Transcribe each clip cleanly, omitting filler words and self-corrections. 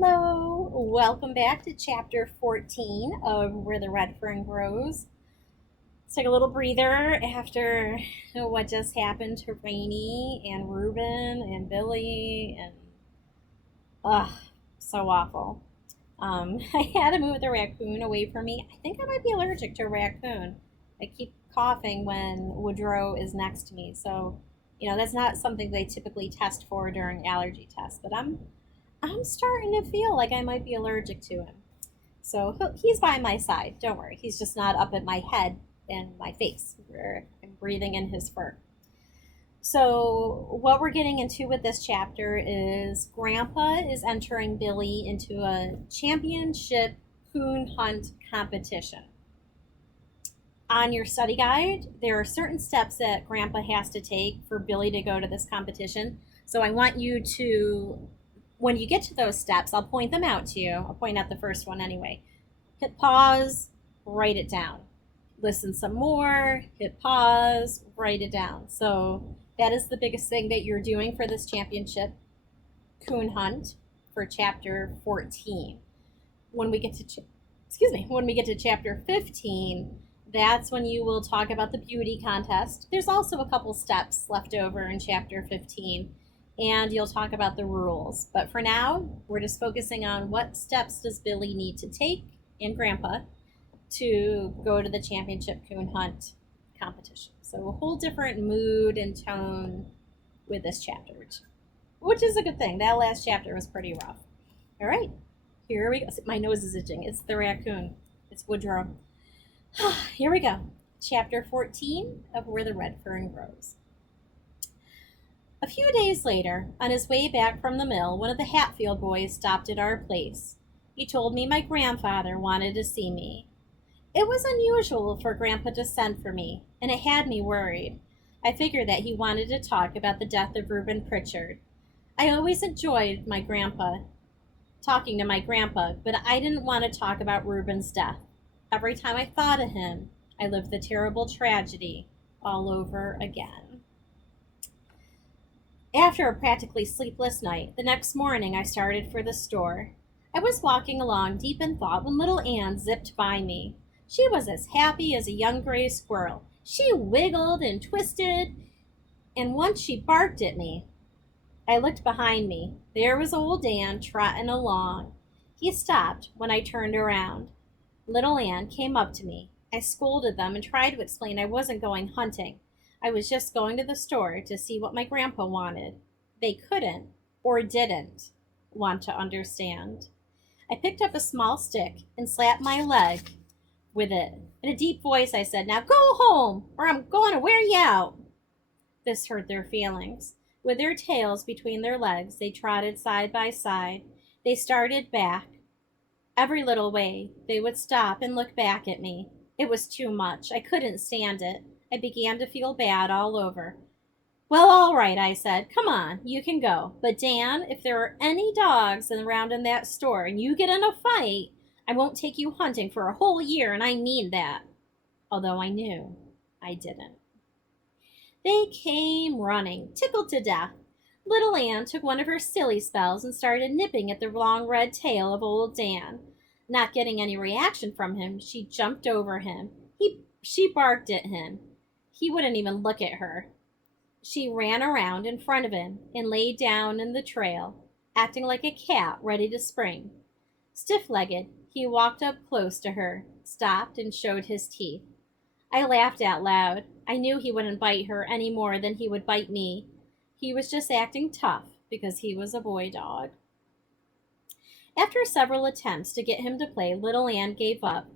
Hello, welcome back to chapter 14 of Where the Red Fern Grows. Let's take a little breather after what just happened to Rainy and Ruben and Billy and ugh, so awful. I had to move the raccoon away from me. I think I might be allergic to a raccoon. I keep coughing when Woodrow is next to me, so that's not something they typically test for during allergy tests. But I'm starting to feel like I might be allergic to him. So he's by my side. Don't worry. He's just not up at my head and my face where I'm breathing in his fur. So, what we're getting into with this chapter is Grandpa is entering Billy into a championship coon hunt competition. On your study guide, there are certain steps that Grandpa has to take for Billy to go to this competition. So, I want you to, when you get to those steps, I'll point them out to you. I'll point out the first one anyway. Hit pause, write it down. Listen some more, hit pause, write it down. So, that is the biggest thing that you're doing for this championship coon hunt for chapter 14. When we get to when we get to chapter 15, that's when you will talk about the beauty contest. There's also a couple steps left over in chapter 15, and you'll talk about the rules. But for now, we're just focusing on what steps does Billy need to take and Grandpa to go to the championship coon hunt competition. So a whole different mood and tone with this chapter, which is a good thing. That last chapter was pretty rough. All right, here we go. My nose is itching. It's the raccoon. It's Woodrow. Here we go. Chapter 14 of Where the Red Fern Grows. A few days later, on his way back from the mill, one of the Hatfield boys stopped at our place. He told me my grandfather wanted to see me. It was unusual for Grandpa to send for me, and it had me worried. I figured that he wanted to talk about the death of Reuben Pritchard. I always enjoyed talking to my grandpa, but I didn't want to talk about Reuben's death. Every time I thought of him, I lived the terrible tragedy all over again. After a practically sleepless night, the next morning I started for the store. I was walking along deep in thought when little Anne zipped by me. She was as happy as a young gray squirrel. She wiggled and twisted, and once she barked at me. I looked behind me. There was old Dan trotting along. He stopped when I turned around. Little Anne came up to me. I scolded them and tried to explain I wasn't going hunting. I was just going to the store to see what my grandpa wanted. They couldn't, or didn't, want to understand. I picked up a small stick and slapped my leg with it. In a deep voice, I said, "Now go home, or I'm going to wear you out." This hurt their feelings. With their tails between their legs, they trotted side by side. They started back. Every little way, they would stop and look back at me. It was too much. I couldn't stand it. I began to feel bad all over. "Well, all right," I said. "Come on, you can go. But Dan, if there are any dogs around in that store and you get in a fight, I won't take you hunting for a whole year, and I mean that." Although I knew I didn't. They came running, tickled to death. Little Anne took one of her silly spells and started nipping at the long red tail of old Dan. Not getting any reaction from him, she jumped over him. She barked at him. He wouldn't even look at her. She ran around in front of him and lay down in the trail, acting like a cat ready to spring. Stiff-legged, he walked up close to her, stopped, and showed his teeth. I laughed out loud. I knew he wouldn't bite her any more than he would bite me. He was just acting tough because he was a boy dog. After several attempts to get him to play, little Anne gave up.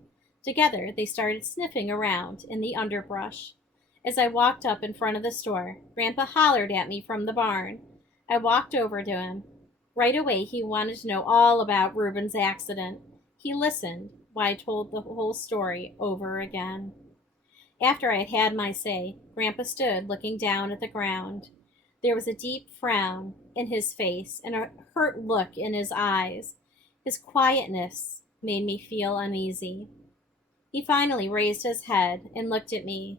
Together, they started sniffing around in the underbrush. As I walked up in front of the store, Grandpa hollered at me from the barn. I walked over to him. Right away, he wanted to know all about Reuben's accident. He listened while I told the whole story over again. After I had had my say, Grandpa stood looking down at the ground. There was a deep frown in his face and a hurt look in his eyes. His quietness made me feel uneasy. He finally raised his head and looked at me.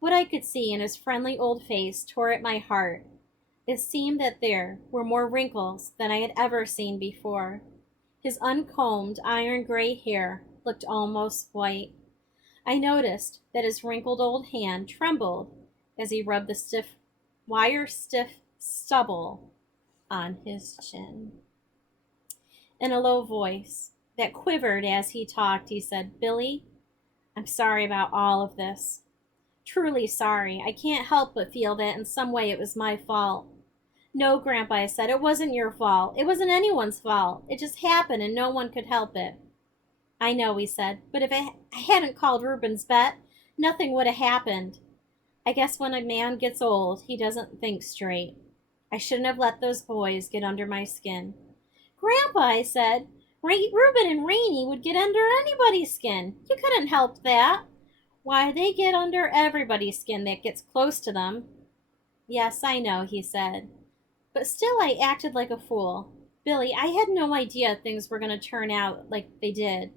What I could see in his friendly old face tore at my heart. It seemed that there were more wrinkles than I had ever seen before. His uncombed, iron gray hair looked almost white. I noticed that his wrinkled old hand trembled as he rubbed the wire stiff stubble on his chin. In a low voice that quivered as he talked, he said, "Billy, I'm sorry about all of this. Truly sorry. I can't help but feel that in some way it was my fault." "No, Grandpa," I said, "it wasn't your fault. It wasn't anyone's fault. It just happened and no one could help it." "I know," he said, "but if I hadn't called Reuben's bet, nothing would have happened. I guess when a man gets old, he doesn't think straight. I shouldn't have let those boys get under my skin." "Grandpa," I said, "Reuben and Rainey would get under anybody's skin. You couldn't help that." "Why, they get under everybody's skin that gets close to them." "Yes, I know," he said. But still I acted like a fool. "Billy, I had no idea things were going to turn out like they did,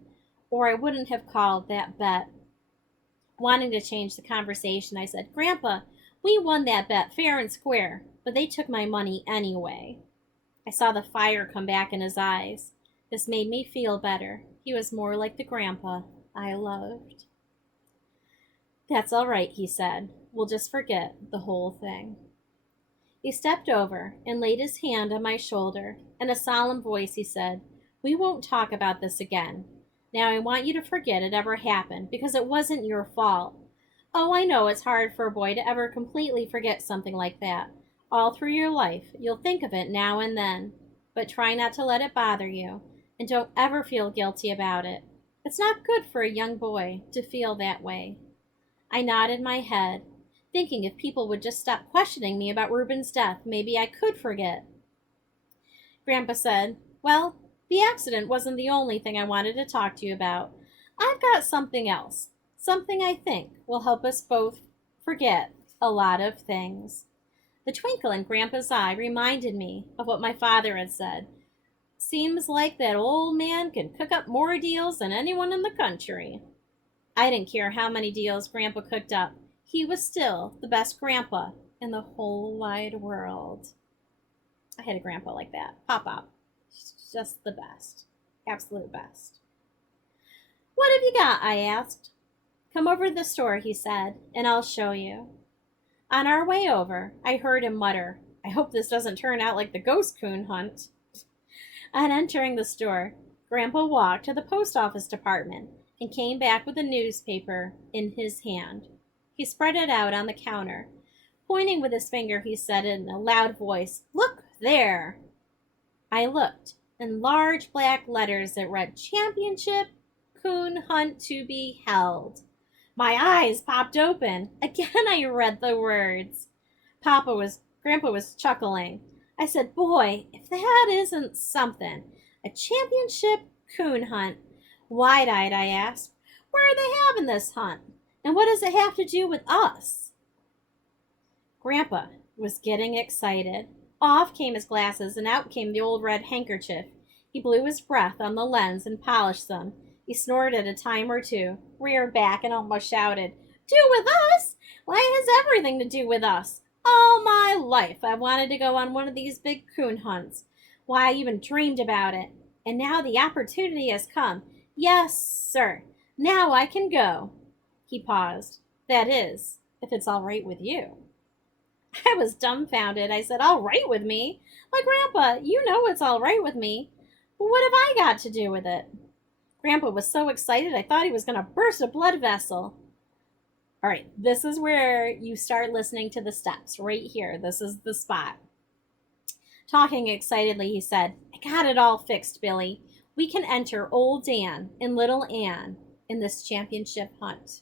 or I wouldn't have called that bet." Wanting to change the conversation, I said, "Grandpa, we won that bet fair and square, but they took my money anyway." I saw the fire come back in his eyes. This made me feel better. He was more like the grandpa I loved. "That's all right," he said. "We'll just forget the whole thing." He stepped over and laid his hand on my shoulder. In a solemn voice, he said, "We won't talk about this again. Now I want you to forget it ever happened, because it wasn't your fault. Oh, I know it's hard for a boy to ever completely forget something like that. All through your life, you'll think of it now and then. But try not to let it bother you, and don't ever feel guilty about it. It's not good for a young boy to feel that way." I nodded my head, thinking if people would just stop questioning me about Reuben's death, maybe I could forget. Grandpa said, "Well, the accident wasn't the only thing I wanted to talk to you about. I've got something else, something I think will help us both forget a lot of things." The twinkle in Grandpa's eye reminded me of what my father had said. "Seems like that old man can cook up more deals than anyone in the country." I didn't care how many deals Grandpa cooked up. He was still the best grandpa in the whole wide world. I had a grandpa like that. Pop. Just the best. Absolute best. "What have you got?" I asked. "Come over to the store," he said, "and I'll show you." On our way over, I heard him mutter, "I hope this doesn't turn out like the ghost coon hunt." On entering the store, Grandpa walked to the post office department and came back with a newspaper in his hand. He spread it out on the counter. Pointing with his finger, he said in a loud voice, "Look there." I looked. In large black letters it read, "Championship Coon Hunt to be held." My eyes popped open. Again I read the words. Grandpa was chuckling. I said, "Boy, if that isn't something. A championship coon hunt." Wide-eyed, I asked, "Where are they having this hunt? And what does it have to do with us?" Grandpa was getting excited. Off came his glasses and out came the old red handkerchief. He blew his breath on the lens and polished them. He snorted a time or two, reared back, and almost shouted, "Do with us? Why, it has everything to do with us. All my life I wanted to go on one of these big coon hunts. Why, I even dreamed about it. And now the opportunity has come. Yes, sir. Now I can go." He paused. "That is, if it's all right with you." I was dumbfounded. I said, "All right with me? Why, Grandpa, you know it's all right with me. But what have I got to do with it?" Grandpa was so excited I thought he was going to burst a blood vessel. All right, this is where you start listening to the steps. Right here. This is the spot. Talking excitedly, he said, "I got it all fixed, Billy. We can enter old Dan and little Ann in this championship hunt."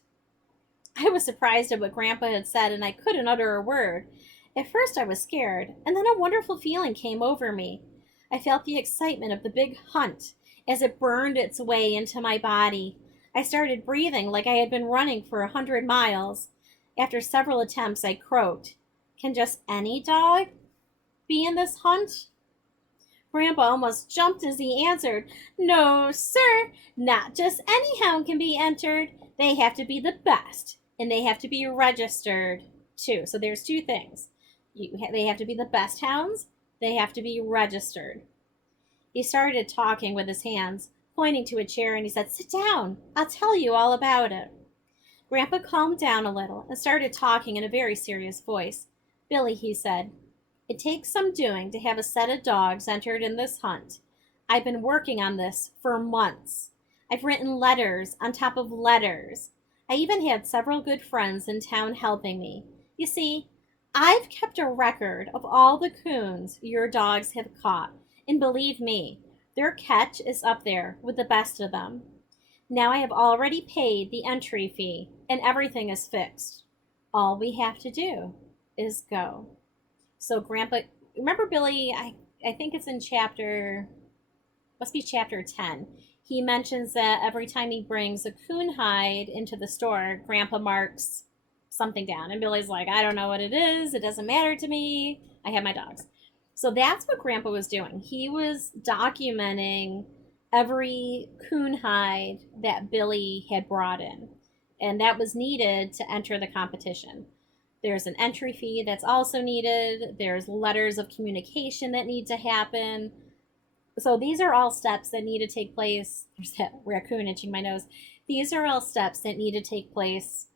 I was surprised at what Grandpa had said, and I couldn't utter a word. At first I was scared, and then a wonderful feeling came over me. I felt the excitement of the big hunt as it burned its way into my body. I started breathing like I had been running for 100 miles. After several attempts, I croaked, "Can just any dog be in this hunt?" Grandpa almost jumped as he answered, "No, sir, not just any hound can be entered. They have to be the best, and they have to be registered, too." So there's two things. They have to be the best hounds. They have to be registered. He started talking with his hands, pointing to a chair, and he said, "Sit down. I'll tell you all about it." Grandpa calmed down a little and started talking in a very serious voice. "Billy," he said, "it takes some doing to have a set of dogs entered in this hunt. I've been working on this for months. I've written letters on top of letters. I even had several good friends in town helping me. You see, I've kept a record of all the coons your dogs have caught, and believe me, their catch is up there with the best of them. Now I have already paid the entry fee, and everything is fixed. All we have to do is go." So Grandpa, remember Billy? I think it's in must be chapter 10. He mentions that every time he brings a coon hide into the store, Grandpa marks something down. And Billy's like, "I don't know what it is. It doesn't matter to me. I have my dogs." So that's what Grandpa was doing. He was documenting every coon hide that Billy had brought in. And that was needed to enter the competition. There's an entry fee that's also needed. There's letters of communication that need to happen. So these are all steps that need to take place. There's that raccoon itching my nose. These are all steps that need to take place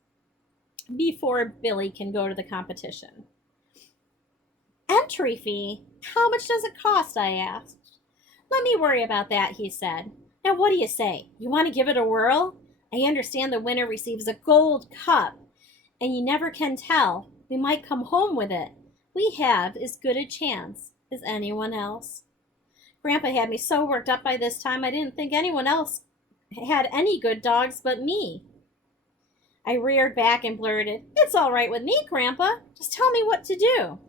before Billy can go to the competition. "Entry fee? How much does it cost?" I asked. "Let me worry about that," he said. "Now what do you say? You want to give it a whirl? I understand the winner receives a gold cup, and you never can tell. We might come home with it. We have as good a chance as anyone else." Grandpa had me so worked up by this time I didn't think anyone else had any good dogs but me. I reared back and blurted, "It's all right with me, Grandpa. Just tell me what to do."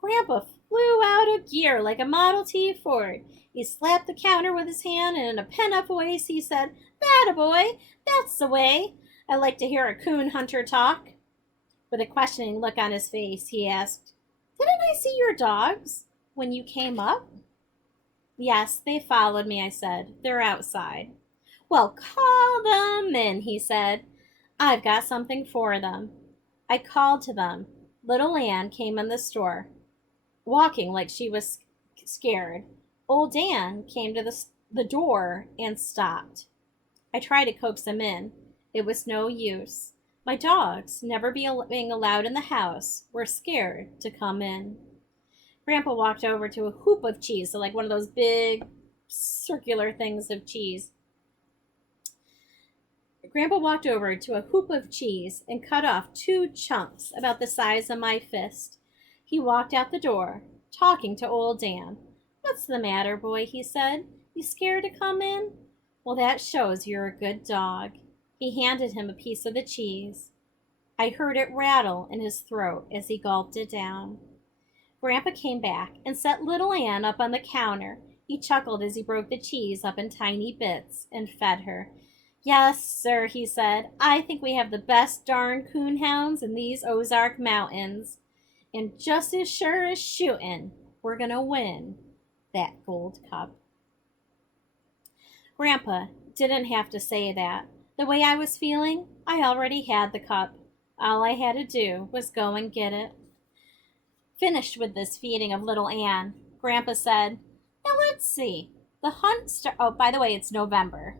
Grandpa flew out of gear like a Model T Ford. He slapped the counter with his hand, and in a pent-up voice he said, "That a boy, that's the way. I like to hear a coon hunter talk." With a questioning look on his face, he asked, "Didn't I see your dogs when you came up?" "Yes, they followed me," I said. "They're outside." "Well, call them in," he said. "I've got something for them." I called to them. Little Ann came in the store, walking like she was scared. Old Dan came to the door and stopped. I tried to coax them in. It was no use. My dogs, never being allowed in the house, were scared to come in. Grandpa walked over to a hoop of cheese, so like one of those big circular things of cheese. Grandpa walked over to a hoop of cheese and cut off 2 chunks about the size of my fist. He walked out the door, talking to old Dan. "What's the matter, boy?" he said. "You scared to come in? Well, that shows you're a good dog." He handed him a piece of the cheese. I heard it rattle in his throat as he gulped it down. Grandpa came back and set little Ann up on the counter. He chuckled as he broke the cheese up in tiny bits and fed her. "Yes, sir," he said, "I think we have the best darn coon hounds in these Ozark Mountains. And just as sure as shooting, we're going to win that gold cup." Grandpa didn't have to say that. The way I was feeling, I already had the cup. All I had to do was go and get it. Finished with this feeding of little Ann, Grandpa said, "Now let's see. Oh, by the way, it's November.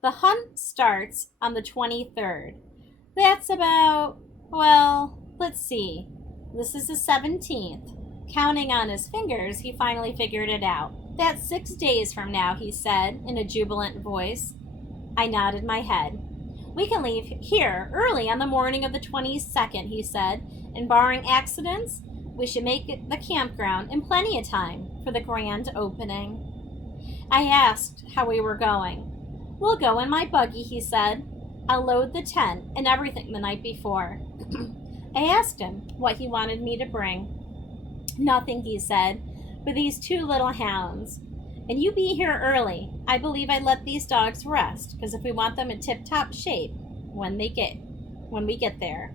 The hunt starts on the 23rd. That's about, well, let's see. This is the 17th. Counting on his fingers, he finally figured it out. That's 6 days from now," he said in a jubilant voice. I nodded my head. "We can leave here early on the morning of the 22nd, he said, "and barring accidents, we should make the campground in plenty of time for the grand opening." I asked how we were going. "We'll go in my buggy," he said. "I'll load the tent and everything the night before." I asked him what he wanted me to bring. "Nothing," he said, "but these 2 little hounds. And you be here early. I believe I'd let these dogs rest, because if we want them in tip-top shape when we get there."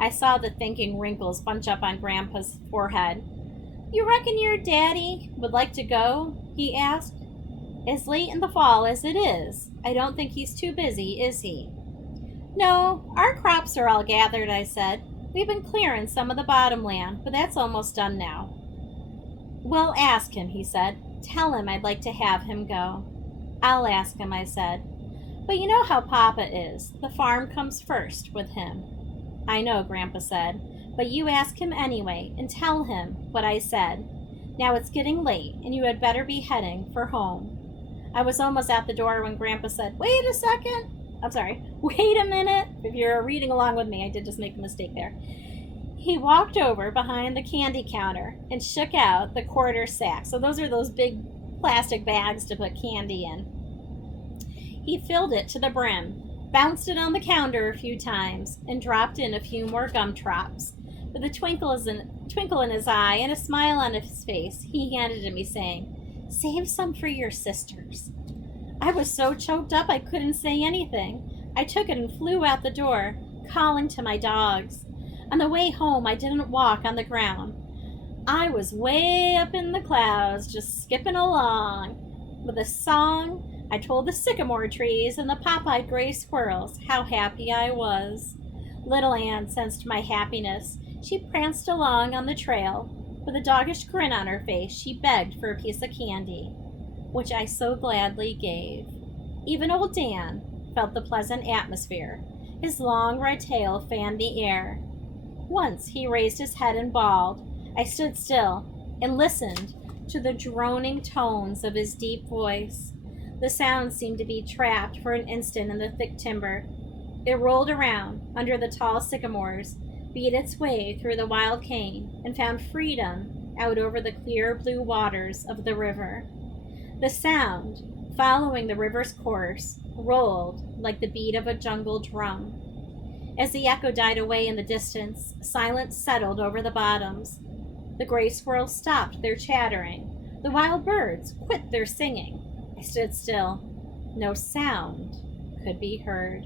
I saw the thinking wrinkles bunch up on Grandpa's forehead. "You reckon your daddy would like to go?" he asked. "As late in the fall as it is, I don't think he's too busy, is he?" "No, our crops are all gathered," I said. "We've been clearing some of the bottomland, but that's almost done now." "Well, ask him," he said. Tell him I'd like to have him go. I'll ask him, I said. But you know how Papa is. The farm comes first with him. I know, Grandpa said, but you ask him anyway and tell him what I said. Now it's getting late and you had better be heading for home. I was almost out the door when Grandpa said, Wait a second. I'm sorry, wait a minute. If you're reading along with me, I did just make a mistake there. He walked over behind the candy counter and shook out the quarter sack. So those are those big plastic bags to put candy in. He filled it to the brim, bounced it on the counter a few times, and dropped in a few more gumdrops. With a twinkle in his eye and a smile on his face, he handed it to me, saying, Save some for your sisters. I was so choked up I couldn't say anything. I took it and flew out the door, calling to my dogs. On the way home, I didn't walk on the ground. I was way up in the clouds, just skipping along. With a song, I told the sycamore trees and the pop-eyed gray squirrels how happy I was. Little Ann sensed my happiness. She pranced along on the trail. With a doggish grin on her face, she begged for a piece of candy, which I so gladly gave. Even old Dan felt the pleasant atmosphere. His long red tail fanned the air. Once he raised his head and bawled. I stood still and listened to the droning tones of his deep voice. The sound seemed to be trapped for an instant in the thick timber. It rolled around under the tall sycamores, beat its way through the wild cane, and found freedom out over the clear blue waters of the river. The sound, following the river's course, rolled like the beat of a jungle drum. As the echo died away in the distance, silence settled over the bottoms. The gray squirrels stopped their chattering. The wild birds quit their singing. I stood still. No sound could be heard.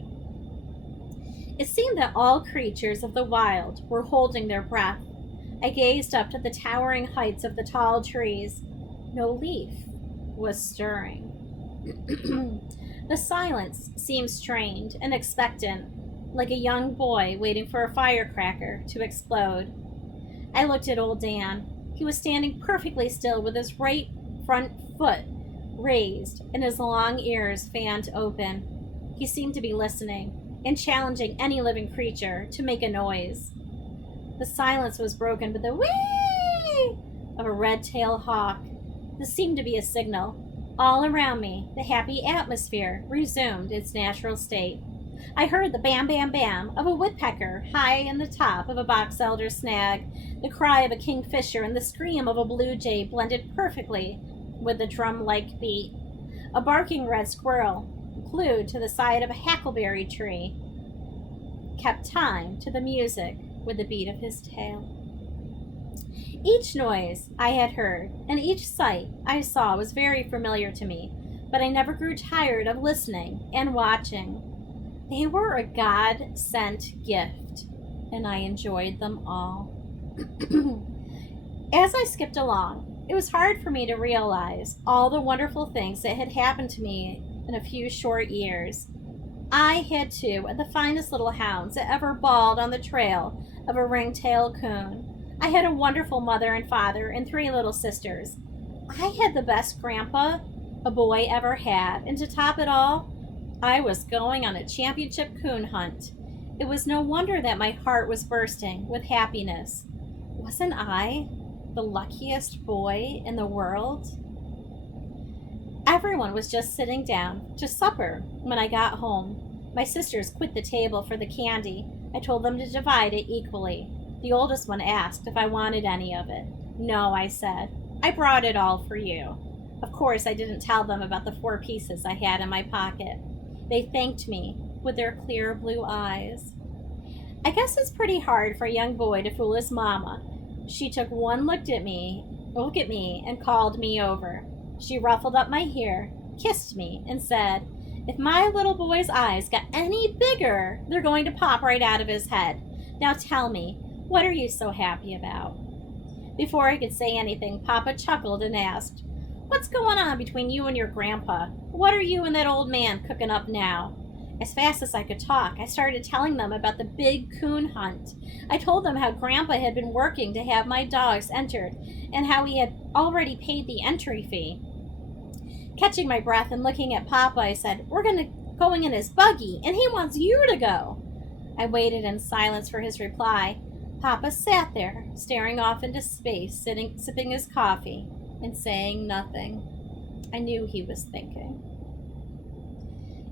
It seemed that all creatures of the wild were holding their breath. I gazed up to the towering heights of the tall trees. No leaf was stirring. The silence seemed strained and expectant, like a young boy waiting for a firecracker to explode. I looked at old Dan. He was standing perfectly still with his right front foot raised and his long ears fanned open. He seemed to be listening and challenging any living creature to make a noise. The silence was broken with the whee of a red-tailed hawk. This seemed to be a signal. All around me, the happy atmosphere resumed its natural state. I heard the bam, bam, bam of a woodpecker high in the top of a box elder snag. The cry of a kingfisher and the scream of a blue jay blended perfectly with the drum-like beat. A barking red squirrel, glued to the side of a hackleberry tree, kept time to the music with the beat of his tail. Each noise I had heard and each sight I saw was very familiar to me, but I never grew tired of listening and watching. They were a God-sent gift, and I enjoyed them all. As I skipped along, it was hard for me to realize all the wonderful things that had happened to me in a few short years. I had two of the finest little hounds that ever bawled on the trail of a ring-tailed coon. I had a wonderful mother and father and 3 little sisters. I had the best grandpa a boy ever had, and to top it all, I was going on a championship coon hunt. It was no wonder that my heart was bursting with happiness. Wasn't I the luckiest boy in the world? Everyone was just sitting down to supper when I got home. My sisters quit the table for the candy. I told them to divide it equally. The oldest one asked if I wanted any of it. No, I said. I brought it all for you. Of course, I didn't tell them about the 4 pieces I had in my pocket. They thanked me with their clear blue eyes. I guess it's pretty hard for a young boy to fool his mama. She took one look at me, and called me over. She ruffled up my hair, kissed me, and said, "If my little boy's eyes got any bigger, they're going to pop right out of his head. Now tell me, what are you so happy about?" Before I could say anything, Papa chuckled and asked, "What's going on between you and your grandpa? What are you and that old man cooking up now?" As fast as I could talk, I started telling them about the big coon hunt. I told them how Grandpa had been working to have my dogs entered and how he had already paid the entry fee. Catching my breath and looking at Papa, I said, "We're going in his buggy, and he wants you to go." I waited in silence for his reply. Papa sat there, staring off into space, sipping his coffee, and saying nothing. I knew he was thinking.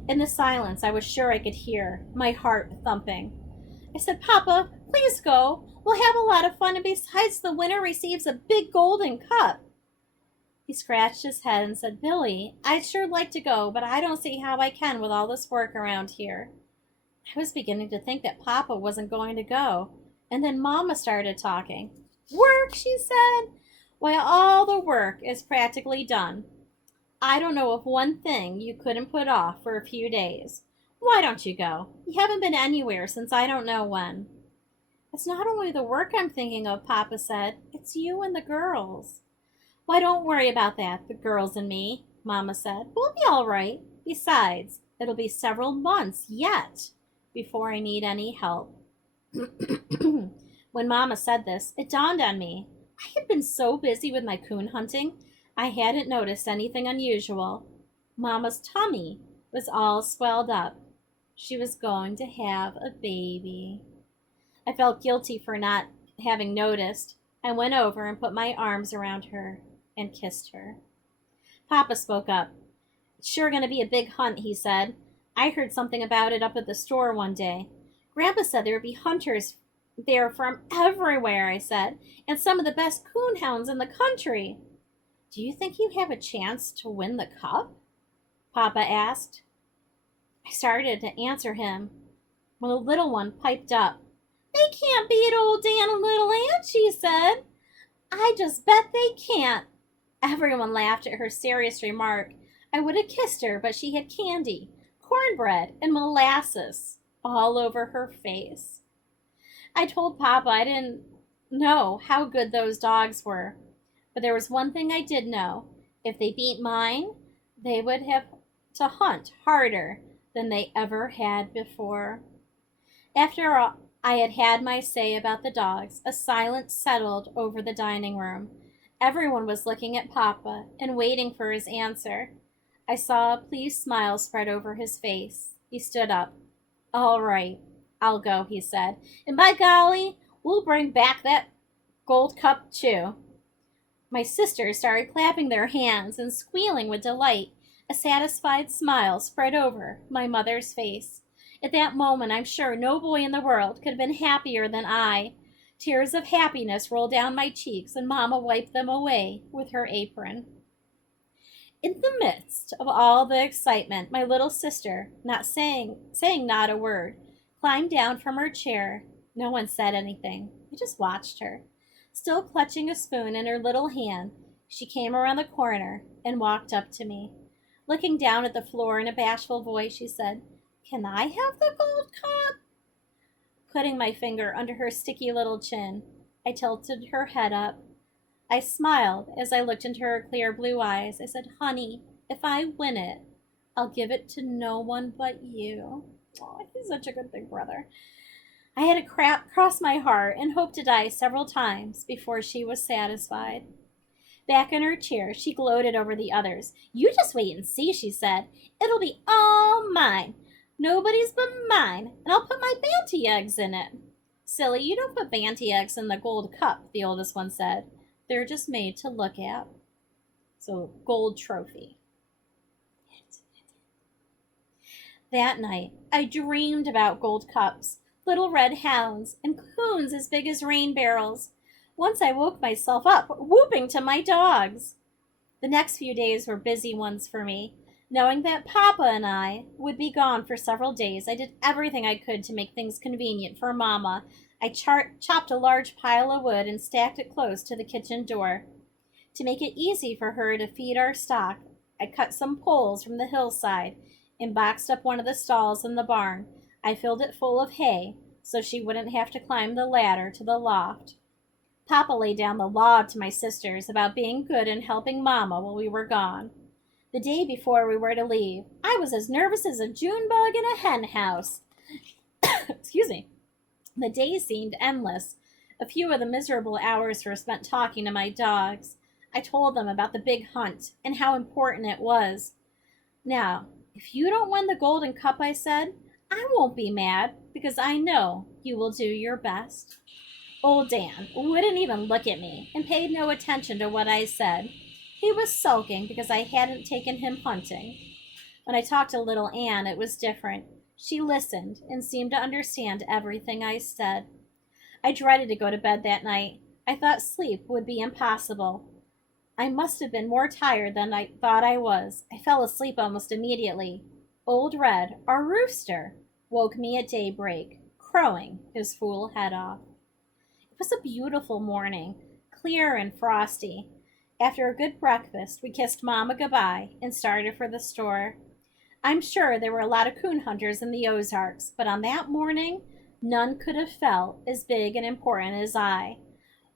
In the silence, I was sure I could hear my heart thumping. I said, "Papa, please go. We'll have a lot of fun, and besides, the winner receives a big golden cup." He scratched his head and said, "Billy, I'd sure like to go, but I don't see how I can with all this work around here." I was beginning to think that Papa wasn't going to go, and then Mama started talking. "Work," she said. "Why, all the work is practically done. I don't know of one thing you couldn't put off for a few days. Why don't you go? You haven't been anywhere since I don't know when." "It's not only the work I'm thinking of," Papa said. "It's you and the girls." "Why, don't worry about that, the girls and me," Mama said. "We'll be all right. Besides, it'll be several months yet before I need any help." When Mama said this, it dawned on me. I had been so busy with my coon hunting, I hadn't noticed anything unusual. Mama's tummy was all swelled up. She was going to have a baby. I felt guilty for not having noticed. I went over and put my arms around her and kissed her. Papa spoke up. "It's sure going to be a big hunt," he said. "I heard something about it up at the store one day. Grandpa said there would be hunters there from everywhere," I said, "and some of the best coon hounds in the country." "Do you think you have a chance to win the cup?" Papa asked. I started to answer him when a little one piped up. "They can't beat old Dan and little Aunt," she said. "I just bet they can't." Everyone laughed at her serious remark. I would have kissed her, but she had candy, cornbread, and molasses all over her face. I told Papa I didn't know how good those dogs were, but there was one thing I did know. If they beat mine, they would have to hunt harder than they ever had before. After I had had my say about the dogs, a silence settled over the dining room. Everyone was looking at Papa and waiting for his answer. I saw a pleased smile spread over his face. He stood up. "All right, I'll go," he said. "And by golly, we'll bring back that gold cup too." My sisters started clapping their hands and squealing with delight. A satisfied smile spread over my mother's face. At that moment, I'm sure no boy in the world could have been happier than I. Tears of happiness rolled down my cheeks, and Mama wiped them away with her apron. In the midst of all the excitement, my little sister, not saying not a word, climbed down from her chair. No one said anything. I just watched her. Still clutching a spoon in her little hand, she came around the corner and walked up to me. Looking down at the floor in a bashful voice, she said, "Can I have the gold cup?" Putting my finger under her sticky little chin, I tilted her head up. I smiled as I looked into her clear blue eyes. I said, "Honey, if I win it, I'll give it to no one but you." Oh, he's such a good big brother. I had to cross my heart and hope to die several times before she was satisfied. Back in her chair, she gloated over the others. "You just wait and see," she said. "It'll be all mine. Nobody's but mine, and I'll put my Banty eggs in it." "Silly, you don't put Banty eggs in the gold cup," the oldest one said. "They're just made to look at." So, gold trophy. That night, I dreamed about gold cups, little red hounds, and coons as big as rain barrels. Once I woke myself up, whooping to my dogs. The next few days were busy ones for me. Knowing that Papa and I would be gone for several days, I did everything I could to make things convenient for Mama. I chopped a large pile of wood and stacked it close to the kitchen door. To make it easy for her to feed our stock, I cut some poles from the hillside and boxed up one of the stalls in the barn. I filled it full of hay so she wouldn't have to climb the ladder to the loft. Papa laid down the law to my sisters about being good and helping Mama while we were gone. The day before we were to leave, I was as nervous as a June bug in a hen house. Excuse me. The days seemed endless. A few of the miserable hours were spent talking to my dogs. I told them about the big hunt and how important it was. Now, if you don't win the Golden Cup, I said, I won't be mad because I know you will do your best. Old Dan wouldn't even look at me and paid no attention to what I said. He was sulking because I hadn't taken him hunting. When I talked to little Anne, it was different. She listened and seemed to understand everything I said. I dreaded to go to bed that night. I thought sleep would be impossible. I must have been more tired than I thought I was. I fell asleep almost immediately. Old Red, our rooster, woke me at daybreak, crowing his fool head off. It was a beautiful morning, clear and frosty. After a good breakfast, we kissed Mama goodbye and started for the store. I'm sure there were a lot of coon hunters in the Ozarks, but on that morning, none could have felt as big and important as I.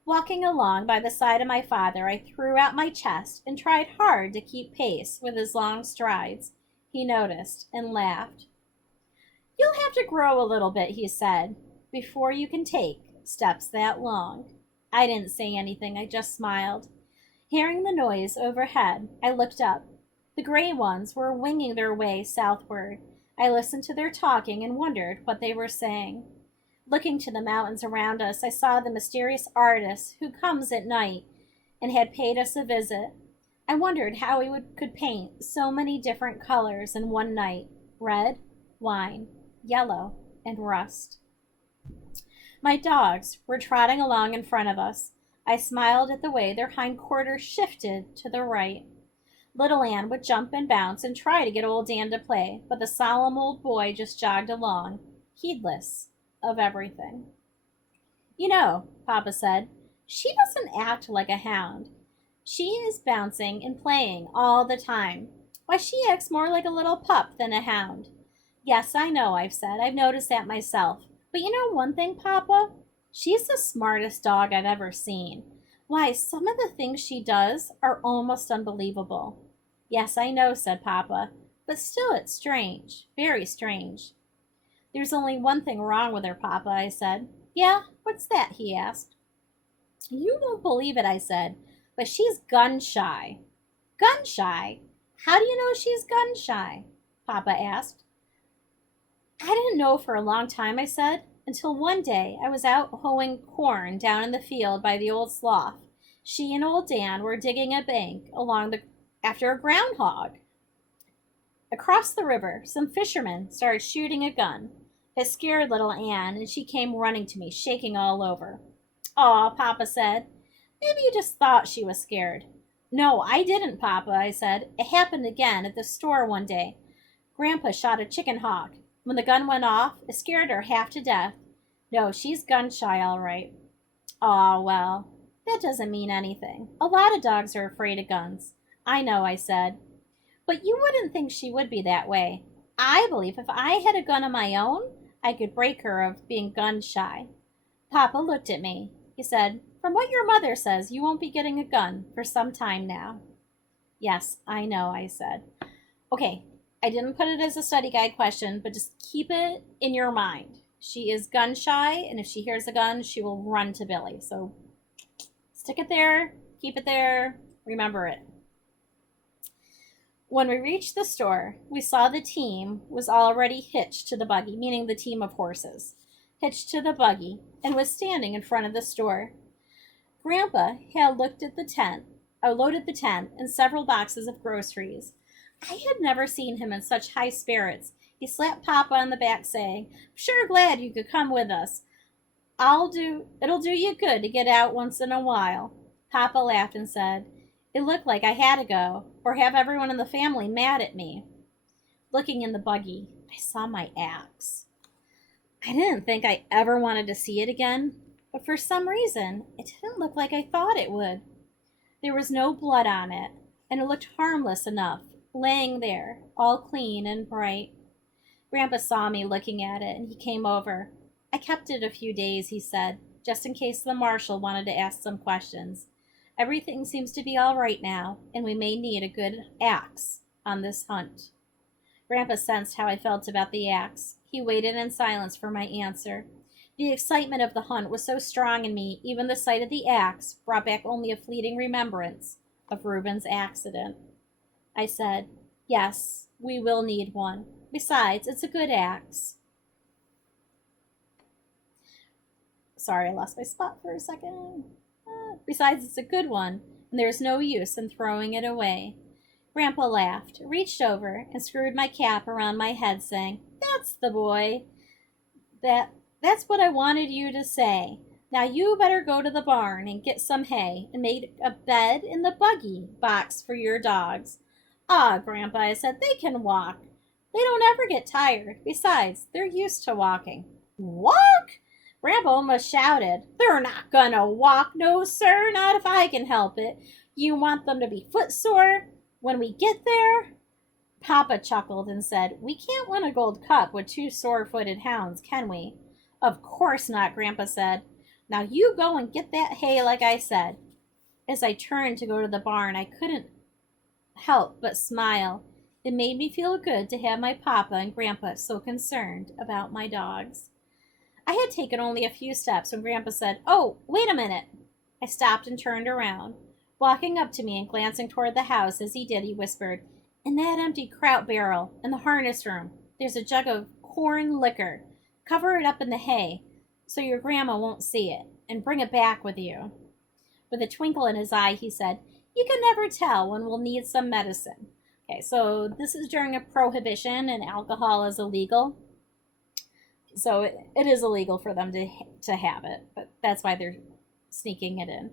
Walking along by the side of my father, I threw out my chest and tried hard to keep pace with his long strides. He noticed and laughed. You'll have to grow a little bit, he said, before you can take steps that long. I didn't say anything, I just smiled. Hearing the noise overhead, I looked up. The gray ones were winging their way southward. I listened to their talking and wondered what they were saying. Looking to the mountains around us, I saw the mysterious artist who comes at night and had paid us a visit. I wondered how he could paint so many different colors in one night: red, wine, yellow, and rust. My dogs were trotting along in front of us. I smiled at the way their hindquarters shifted to the right. Little Anne would jump and bounce and try to get old Dan to play, but the solemn old boy just jogged along, heedless of everything. You know, Papa said, she doesn't act like a hound. She is bouncing and playing all the time. Why, she acts more like a little pup than a hound. Yes, I know, I've said. I've noticed that myself. But you know one thing, Papa? She's the smartest dog I've ever seen. Why, some of the things she does are almost unbelievable. Yes, I know, said Papa, but still it's strange, very strange. There's only one thing wrong with her, Papa, I said. Yeah, what's that? He asked. You won't believe it, I said, but she's gun shy. Gun shy? How do you know she's gun shy? Papa asked. I didn't know for a long time, I said, until one day I was out hoeing corn down in the field by the old slough. She and old Dan were digging a bank after a groundhog. Across the river, some fishermen started shooting a gun. It scared little Anne, and she came running to me, shaking all over. Aw, Papa said, maybe you just thought she was scared. No, I didn't, Papa, I said. It happened again at the store one day. Grandpa shot a chicken hawk. When the gun went off, it scared her half to death. No, she's gun shy, all right. Aw, well, that doesn't mean anything. A lot of dogs are afraid of guns. I know, I said. But you wouldn't think she would be that way. I believe if I had a gun of my own, I could break her of being gun shy. Papa looked at me. He said, from what your mother says, you won't be getting a gun for some time now. Yes, I know, I said. Okay, I didn't put it as a study guide question, but just keep it in your mind. She is gun shy, and if she hears a gun, she will run to Billy. So stick it there, keep it there, remember it. When we reached the store, we saw the team was already hitched to the buggy, meaning the team of horses, hitched to the buggy, and was standing in front of the store. Grandpa had loaded the tent and several boxes of groceries. I had never seen him in such high spirits. He slapped Papa on the back, saying, I'm sure glad you could come with us. It'll do you good to get out once in a while. Papa laughed and said, it looked like I had to go, or have everyone in the family mad at me. Looking in the buggy, I saw my axe. I didn't think I ever wanted to see it again, but for some reason, it didn't look like I thought it would. There was no blood on it, and it looked harmless enough, laying there, all clean and bright. Grandpa saw me looking at it, and he came over. I kept it a few days, he said, just in case the marshal wanted to ask some questions. Everything seems to be all right now, and we may need a good axe on this hunt. Grandpa sensed how I felt about the axe. He waited in silence for my answer. The excitement of the hunt was so strong in me, even the sight of the axe brought back only a fleeting remembrance of Reuben's accident. I said, "Yes, we will need one. Besides, it's a good axe." Sorry, I lost my spot for a second. Besides, it's a good one, and there's no use in throwing it away. Grandpa laughed, reached over, and screwed my cap around my head, saying, "That's the boy. That's what I wanted you to say. Now you better go to the barn and get some hay and make a bed in the buggy box for your dogs." "Ah, Grandpa," I said, "they can walk. They don't ever get tired. Besides, they're used to walking." "Walk?" Grandpa almost shouted. "They're not gonna walk, no sir, not if I can help it. You want them to be footsore when we get there?" Papa chuckled and said, "We can't win a gold cup with two sore-footed hounds, can we?" "Of course not," Grandpa said. "Now you go and get that hay like I said." As I turned to go to the barn, I couldn't help but smile. It made me feel good to have my papa and Grandpa so concerned about my dogs. I had taken only a few steps when Grandpa said, "Oh, wait a minute." I stopped and turned around. Walking up to me and glancing toward the house as he did, he whispered, "In that empty kraut barrel in the harness room, there's a jug of corn liquor. Cover it up in the hay so your grandma won't see it, and bring it back with you." With a twinkle in his eye, he said, "You can never tell when we'll need some medicine." Okay, so this is during a prohibition and alcohol is illegal. So it is illegal for them to have it, but that's why they're sneaking it in.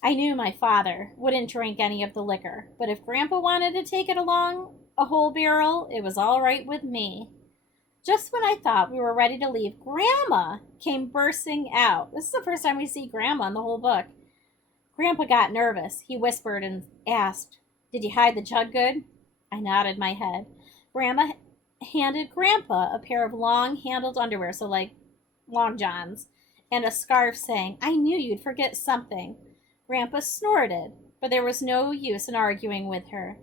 I knew my father wouldn't drink any of the liquor, but if Grandpa wanted to take it along, a whole barrel, it was all right with me. Just when I thought we were ready to leave, Grandma came bursting out. This is the first time we see Grandma in the whole book. Grandpa got nervous. He whispered and asked, "Did you hide the jug good?" I nodded my head. Grandma handed Grandpa a pair of long-handled underwear, so like long johns, and a scarf, saying, "I knew you'd forget something." Grandpa snorted, but there was no use in arguing with her.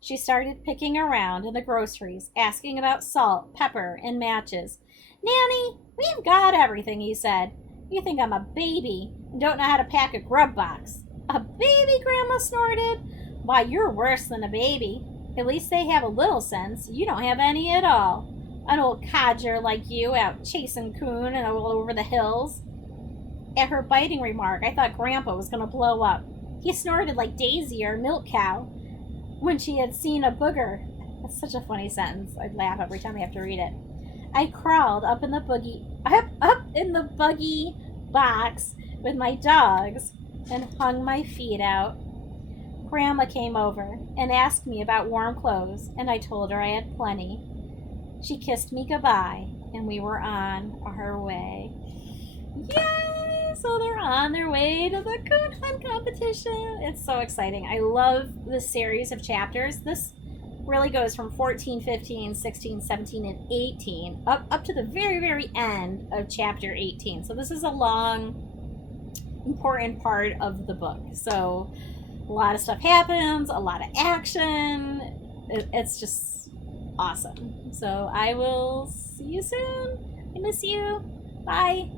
She started picking around in the groceries, asking about salt, pepper, and matches. "Nanny, we've got everything," he said. "You think I'm a baby and don't know how to pack a grub box." "A baby?" Grandma snorted. "Why, you're worse than a baby. At least they have a little sense. You don't have any at all. An old codger like you out chasing coon and all over the hills." At her biting remark, I thought Grandpa was going to blow up. He snorted like Daisy or Milk Cow when she had seen a booger. That's such a funny sentence. I'd laugh every time I have to read it. I crawled up in the buggy box with my dogs and hung my feet out. Grandma came over and asked me about warm clothes, and I told her I had plenty. She kissed me goodbye, and we were on our way. Yay! So they're on their way to the coon hunt competition. It's so exciting. I love this series of chapters. This really goes from 14, 15, 16, 17, and 18 up to the very, very end of chapter 18. So this is a long, important part of the book. So a lot of stuff happens, a lot of action. It's just awesome. So I will see you soon. I miss you. Bye.